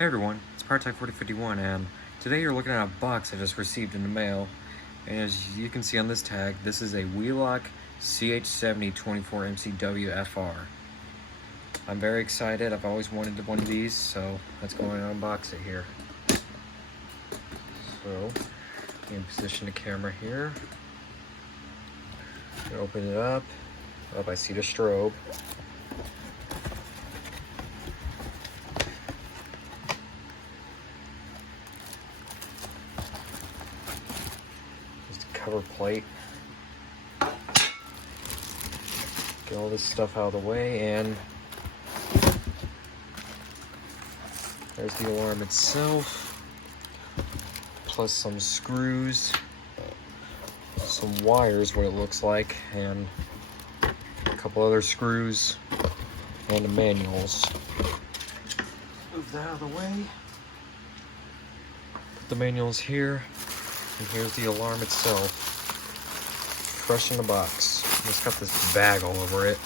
Hey everyone, it's PowerTech4051 and today you're looking at a box I just received in the mail, and as you can see on this tag, this is a Wheelock CH-70 24 MCW FR. I'm very excited. I've always wanted one of these, so let's go and unbox it here. So, in position the camera here. Open it up. Oh, I see the strobe. Cover plate. Get all this stuff out of the way, and there's the alarm itself, plus some screws, some wires, what it looks like, and a couple other screws, and the manuals. Move that out of the way. Put the manuals here. And here's the alarm itself, fresh in the box. It's got this bag all over it,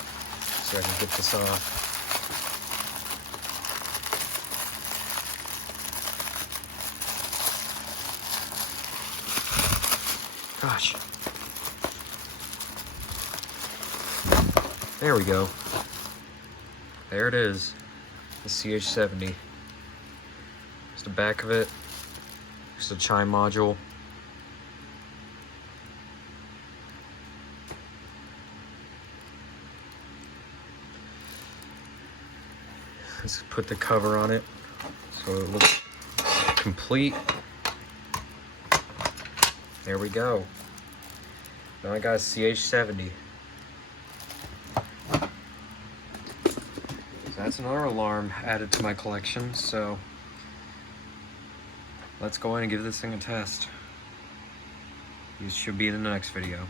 so I can get this off. Gosh. There we go. There it is, the CH-70. Just the back of it, just a chime module. Let's put the cover on it so it looks complete. There we go. Now I got a CH-70. So that's another alarm added to my collection, so let's go in and give this thing a test. These should be in the next video.